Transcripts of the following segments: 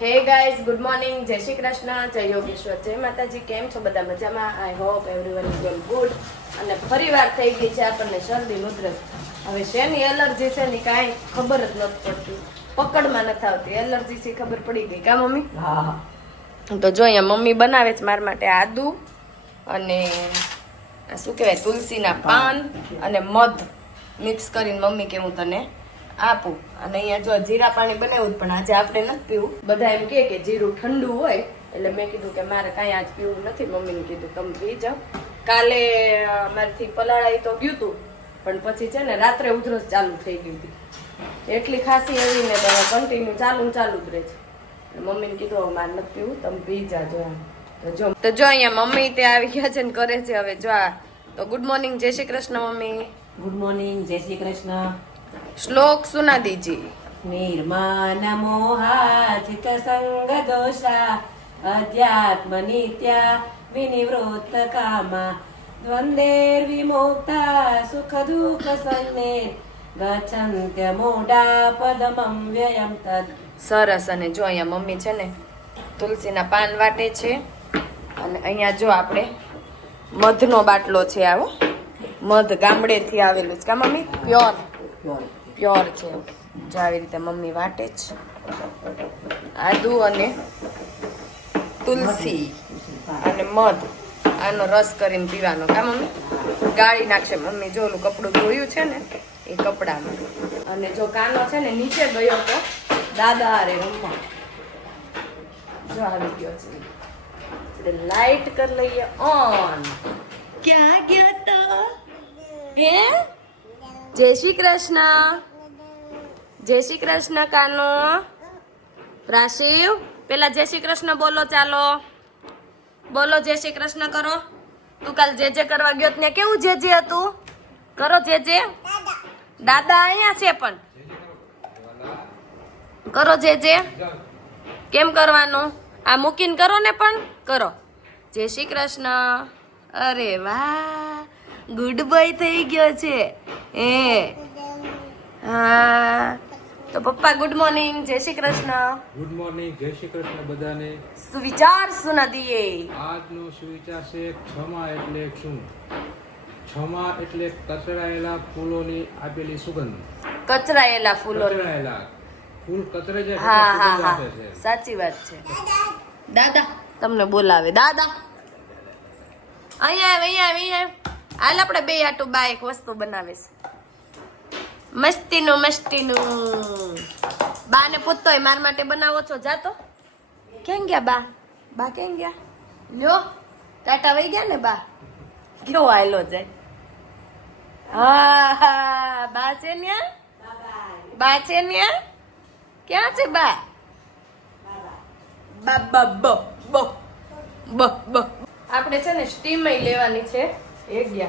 Hey guys good morning Jai Shri Krishna. જય યોગેશ્વર. જય માતાજી. કેમ છો બધા મજામાં? I hope everyone is all good અને ફરી વાર થઈ ગઈ છે આપણને શરદી ઉધરસ હવે શેની એલર્જી છે ને કાંઈ ખબર જ નથી પડતી. પકડમાં નથી આવતી. એલર્જી છે ખબર પડી ગઈ. કા મમ્મી? હા તો જો અહીંયા મમ્મી બનાવે છે મારા માટે આદુ અને આ શું કહેવાય? તુલસીના પાન અને મધ. મિક્સ કરીને મમ્મી કે હું તને આપું. અને અહીંયા જો જીરા પાણી બનાવ્યું પણ આજે આપણે નથી પીવું. બધા એમ કહે કે જીરું ઠંડુ હોય, એટલે મેં કીધું કે મારે કાંઈ આજ પીવું નથી. મમ્મીને કીધું, તમે પી જાઓ. કાલે મારાથી પલાળાઈ તો ગયું હતું પણ પછી છે ને રાત્રે ઉધરસ ચાલુ થઈ ગયું હતી એટલી ખાસી એવી ને કન્ટિન્યુ ચાલુ ચાલુ જ રહે છે. મમ્મીને કીધું, હવે મારે નથી પીવું, તમે પી જાજો તો જો તો જો અહીંયા મમ્મી તે આવી ગયા છે ને કરે છે. હવે જો તો good morning Jai Shri Krishna mummy. Good morning Jai Shri Krishna. શ્લોક સુના દીજી નિર્માન મોહા ચિત સંગ દોષા અધ્યાત્મ નિત્યા વિનિવૃત્ત કામા દ્વંદેર વિમોક્તા સુખ દુઃખ સંગેર ગચ્છન્ત્ય મોડા પદમમ વ્યયમ તદ. સરસ અને જો અહીંયા મમ્મી છે ને તુલસીના પાન વાટે છે અને અહીંયા જો આપણે મધનો બાટલો છે આવો. મધ ગામડેથી આવેલું છે. કા મમ્મી? પ્યોર પ્યોર છે. જો આવી રીતે મમ્મી વાટે છે આદુ અને તુલસી અને મધ. આનો રસ કરીને પીવાનો. કા મમ્મી? ગાળી નાખશે. મમ્મી જો ઓલું કપડું ધોયું છે ને, એ કપડામાં. અને જો કાનો છે ને, નીચે ગયો તો દાદા હારે રમવા. જો આવી ગયો છે. એટલે લાઈટ કર લઈએ ઓન. ક્યાં ગયા તા? હે? જય શ્રી કૃષ્ણ. જય શ્રી કૃષ્ણ કાનો. રાશિવ, પેલા જય શ્રી કૃષ્ણ બોલો ચાલો. બોલો જય શ્રી કૃષ્ણ કરો. તું કાલ જે જે કરવા ગયો ત્યાં કેવું જે જે હતું? કરો જે જે. દાદા અહીંયા છે પણ. કરો જે જે. કેમ કરવાનું? આ મૂકીને કરો ને પણ. કરો. જય શ્રી કૃષ્ણ. અરે વાહ. ગુડ બોય થઈ ગયો છે. એ. હા. તો પપ્પા good morning. Jai Shri Krishna. Good morning. Jai Shri Krishna બધાને. સુવિચાર સુના દીએ આજનો સુવિચાર છે ક્ષમા એટલે શું? ક્ષમા એટલે કચરાયેલા ફૂલોની આપેલી સુગંધ. કચરાયેલા ફૂલો કચરાયેલા. ફૂલ કચરે જાય હા હા હા. સાચી વાત છે. દાદા. તમને બોલાવે. દાદા. અહીંયા આવ અહીંયા આવ અહીંયા હાલ આપણે બે આટું બા એક વસ્તુ બનાવીશ મસ્તીનું મસ્તીનું. બા ને પૂછતો મારા માટે બનાવો છો જાતો કેમ ગયા બા? બા કેમ ગયા? લ્યો ટાટા વહી ગયા ને બા. કેવો આયલો જાય હા હા બા છે ન્યા? બા છે ન્યા? ક્યાં છે બા? બા બા બ બ બ બ. આપણે છે ને સ્ટીમ લેવાની છે. એક ગયા.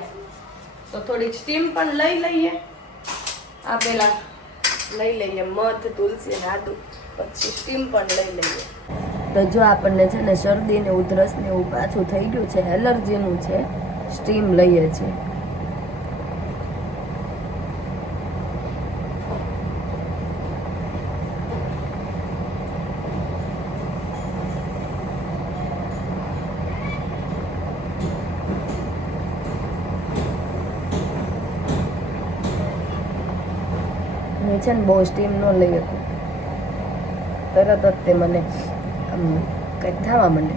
તો થોડીક સ્ટીમ પણ લઈ લઈએ. આ પેલા લઈ લઈએ, મધ, તુલસી આદુ. પછી સ્ટીમ પણ લઈ લઈએ. તો જો આપણને છે ને શરદી ને ઉધરસ ને એવું પાછું થઈ ગયું છે, એલર્જીનું છે સ્ટીમ લઈએ છીએ. હું છે ને બહુ સ્ટીમ ન લઈ શકું તરત જ તે મને, આમ કંઈક થવા માંડે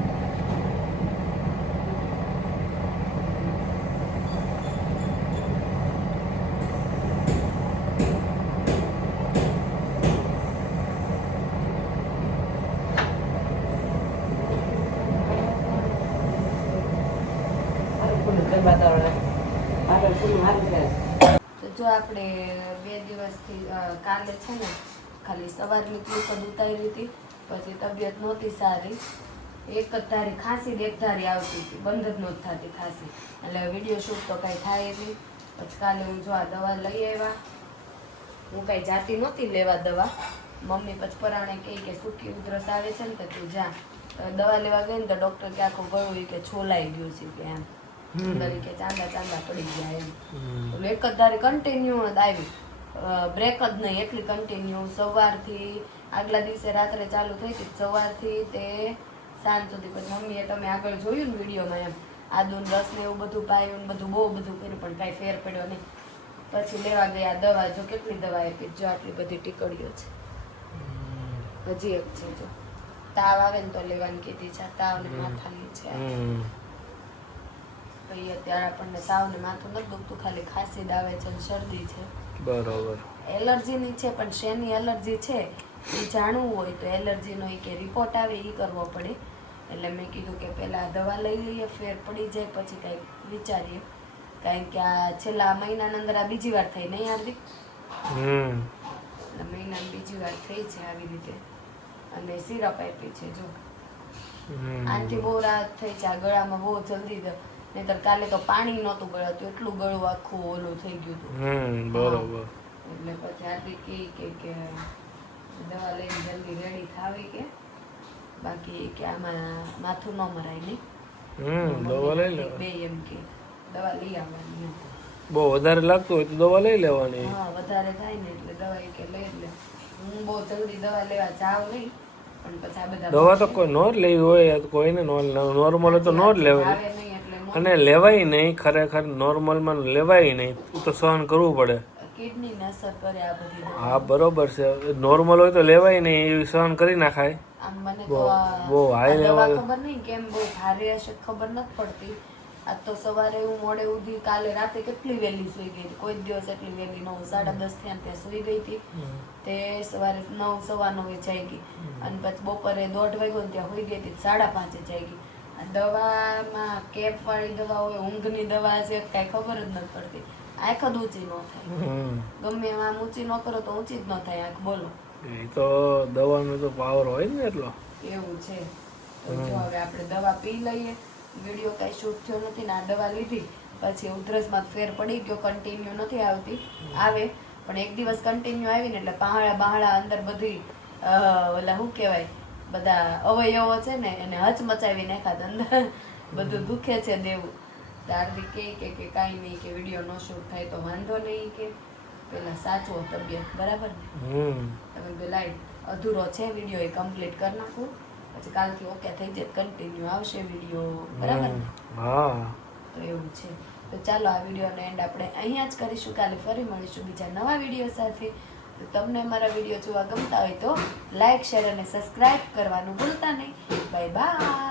જો આપણે બે દિવસથી કાલે છે ને ખાલી સવારની જ ઉતારી હતી પછી તબિયત નહોતી સારી. એક જ ધારી ખાંસી એક ધારી આવતી હતી બંધ જ નહોતી થતી ખાંસી. એટલે વીડિયો શૂટ તો કાંઈ થાય નહીં. પછી કાલે હું જો આ દવા લઈ આવ્યા. હું કાંઈ જાતી નહોતી લેવા દવા. મમ્મી પછી પરાણે કહે કે સૂકી ઉધરસ આવે છે ને તો તું જા. દવા લેવા ગઈ ને તો ડૉક્ટર કે આખું ગયું કે છોલાઈ ગયું છે કે એમ. કે ચાંદા ચાંદા પડી ગયા એમ. એટલે એક જ ધારે કન્ટિન્યુ જ આવી. બ્રેક જ નહીં એટલી કન્ટિન્યુ સવારથી આગલા દિવસે રાત્રે ચાલુ થઈ હતી સવારથી તે સાંજ સુધી. પછી મમ્મીએ તમે આગળ જોયું ને વિડીયોમાં એમ આદુન રસ ને એવું બધું પાયું બધું બહુ બધું કર્યું પણ કાંઈ ફેર પડ્યો નહીં. પછી લેવા ગયા દવા જો કેટલી દવા આપી જો આટલી બધી ટીકડીઓ છે. હજી એક છે જો. તાવ આવે ને તો લેવાની કીધી છે તાવ ને માથાની છે. હમ. ત્યારે આપણને તાવ ને માથું નથી દુખતું ખાલી ખાંસી દાવે છે અને શરદી છે. બરોબર. એલર્જીની છે પણ શેની એલર્જી છે એ જાણવું હોય તો એલર્જીનો એ કે રિપોર્ટ આવે એ કરવો પડે. એટલે મેં કીધું કે પહેલાં દવા લઈ લઈએ ફેર પડી જાય પછી કંઈક વિચારીએ. કારણ કે આ છેલ્લા મહિનાની અંદર આ બીજી વાર થઈ નહીં હાર્દિક? હમ. એટલે બીજી વાર થઈ છે આવી રીતે. અને સિરપ આપી છે જો. હમ. આનાથી બહુ રાહત થઈ છે આ ગળામાં બહુ જલ્દી નહીંતર કાલે તો પાણી નહોતું ગળાતું એટલું ગળું આખું ઓલું થઈ ગયું હતું. બરોબર. એટલે પછી હાર્દિક કહે કે કે દવા લઈને જલ્દી રેડી થાવી કે બાકી કે આમાં માથું ન મરાય નહીં હમ દવા લઈ લે બે એમ કે દવા લઈ આવવાની બહુ વધારે લાગતું હોય તો દવા લઈ લેવાની. હા વધારે થાય ને એટલે દવા કે લઈ લે. હું બહુ જલ્દી દવા લેવા જાઉં નહીં પણ પછી આ બધા દવા તો કોઈ નો લેવી હોય કોઈને નોર્મલ હોય તો નો જ લેવાય અને લેવાય નહીં ખરેખર નોર્મલમાં લેવાય નહીં તો સહન કરવું પડે. કિડનીને અસર કરે આ બધી હા બરોબર છે. નોર્મલ હોય તો લેવાય નહીં એવી સહન કરી નાખાય. બહુ- હાઈ level. ખબર નહીં કેમ બહુ ભારે હશે ખબર નથી પડતી. આ તો સવારે હું મોડે ઉધી કાલે રાતે કેટલી વહેલી સુઈ ગઈ. કોઈ દિવસ એટલી વહેલી નવ સાડા દસ થયા ત્યાં સુઈ ગઈ હતી. તે સવારે નવ સવા નવે જાઈ ગઈ અને પછી બપોરે દોઢ વાગ્યો ત્યાં સુઈ ગઈ હતી સાડા પાંચે જાય ગઈ દવામાં કેપ વાળી દવા હોય ઊંઘની દવા છે કાંઈ ખબર જ નથી પડતી. આંખ જ ઊંચી ન થાય. ગમે એમ આમ ઊંચી ન કરો તો ઊંચી જ ન થાય આંખ બોલો. એ તો દવાનો તો પાવર હોય ને એટલો. એવું છે. તો જો હવે આપણે દવા પી લઈએ. વીડિયો કઈ શૂટ થયો નથી ને આ દવા લીધી. પછી ઉધરસમાં ફેર પડી ગયો કન્ટિન્યુ નથી આવતી. આવે. પણ એક દિવસ કન્ટિન્યુ આવીને એટલે પહાડા બહાડા અંદર બધી ઓલા શું કહેવાય? બધા અવયવો છે ને એને હચ મચાવી નાખ્યા અંદર. બધું દુખે છે દેવું. હાર્દિક કહે કે કે કાંઈ નહીં કે વીડિયો નો શૂટ થાય તો વાંધો નહીં કે. પેલા સાચવો તબિયત બરાબર ને? તમે પેલા અધૂરો છે વીડિયો એ કમ્પ્લીટ કરી નાખું. પછી કાલથી ઓકે થઈ જાય કન્ટિન્યુ આવશે વીડિયો બરાબર ને? તો એવું છે. તો ચાલો આ વિડીયોનો એન્ડ આપણે અહીંયા જ કરીશું. કાલે ફરી મળીશું બીજા નવા વીડિયો સાથે. તો તમને અમારા વીડિયો જોવા ગમતા હોય તો લાઈક શેર અને સબસ્ક્રાઈબ કરવાનું ભૂલતા નહીં. Bye bye